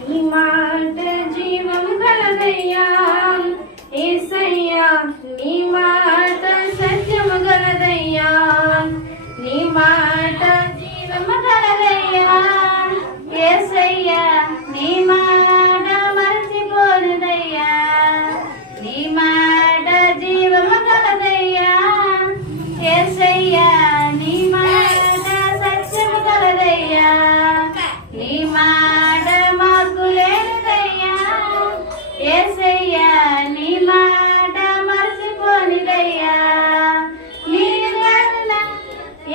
నీ మాట జీవం గలదయ్యా యేసయ్యా, నీ మాట సత్యము గలదయ్యా, నీ మాట జీవము గలదయ్యా యేసయ్యా, నీ మాట మరచిపోదుదయ్యా, నీ మాట జీవము గలదయ్యా యేసయ్యా, నీ మాట సత్యము గలదయ్యా, నీ మాట మార్పు లేనిదయ్యా యేసయ్యా, నీ మాట మరచిపోనిదయ్యా,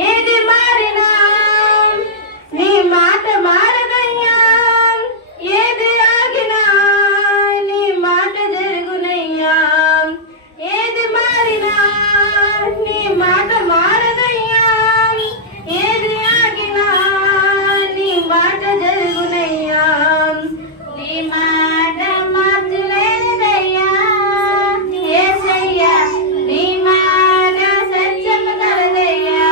ఏది మారినా నీ మాట మారదయ్యా, ఏది ఆగినా నీ మాట జరుగునయ్యా, ఏది మారినా నీ మాట మారదయ్యా, ఏది ఆగినా నీ మాట జరుగునయ్యా, నీ మాట మార్చలేనిదయ్యా యేసయ్యా, నీ మాట సత్యము గలదయ్యా,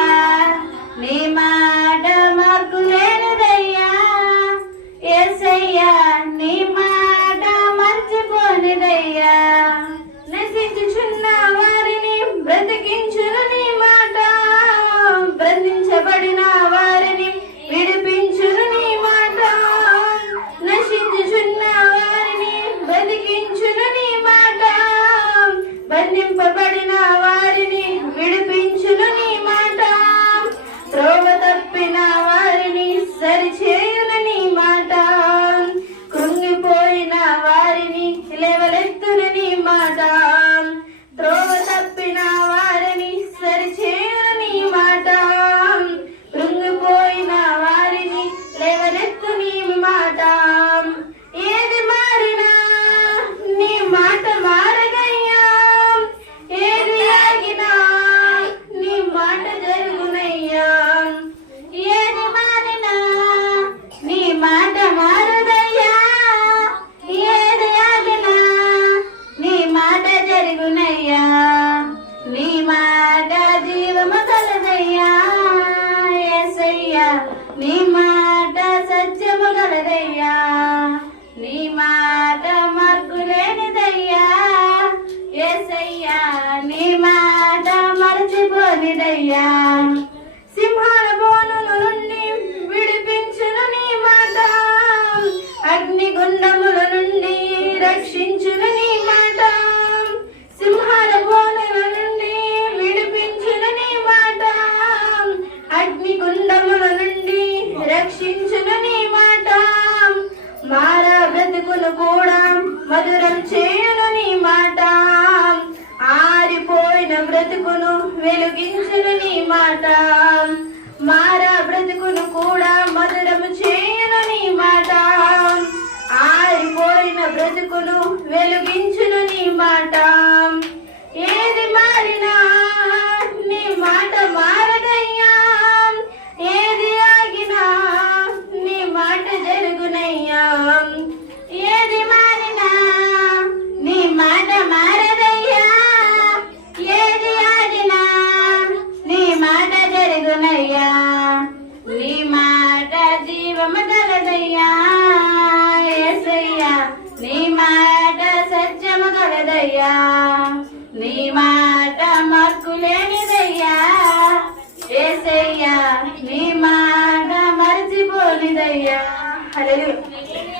నీ మాట మార్పు లేనిదయ్యా యేసయ్యా, నీ మాట మర్చిపోనిదయ్యా, నశించుచున్న వారిని బ్రతికించును నీ మాట, బంధించబడిన వారిని విడిపించును నీ మాట, నశించుచున్న వారిని బ్రతికించును నీ మాట, బంధింపబడిన వారిని విడిపించును నీ మాట, త్రోవ తప్పిన వారిని సరిచేయును నీ మాట, కృంగిపోయిన వారిని లేవలెత్తును నీ మాట, త్రోవ తప్పిన వారిని సరిచేయును నీ మాట, కృంగిపోయిన వారిని లేవలెత్తు నీ మాట, ఏది మారినా నీ మాట మారదయ్యా, ఏది ఆగినా నీ మాట జరుగునయ్యా, ఏది మారినా నీ మాట మారదయ్యా, ఏది ఆగినా నీ మాట జరుగునయ్యా, నీ మాట జీవము గలదయ్యా యేసయ్యా, నీ మాట సత్యము గలదయ్యా, నీ మాట మార్పు లేనిదయ్యా యేసయ్యా, నీ మాట మరచిపోనిదయ్యా, సింహాల బోనుల నుండి విడిపించును నీ మాట, అగ్నిగుండముల నుండి రక్షించును నీ మాట, సింహాల బోనుల నుండి విడిపించును నీ మాట, అగ్నిగుండముల నుండి రక్షించును నీ మాట, మారా బ్రతుకును కూడా మధురం చేయును నీ మాట, ఆరిపోయిన బ్రతుకును వెలిగించును నీ మాట, మారా బ్రతుకును కూడా మధురము చేయును నీ మాట, ఆరిపోయిన బ్రతుకును వెలిగించును నీ మాట, ఏది మారినా నీ మాట మారదయ్యా, ఏది ఆగినా నీ మాట జరుగునయ్యా, ఏది మారినా నీ మాట మారదయ్యా, ఏది ఆగినా నీ మాట జరుగునయ్యా, నీ మాట జీవము గలదయ్యా యేసయ్యా, నీ మాట సత్యము గలదయ్యా, నీ మాట మార్పు లేనిదయ్యా యేసయ్యా, నీ మాట మరచిపోనిదయ్యా. హల్లెలూయా.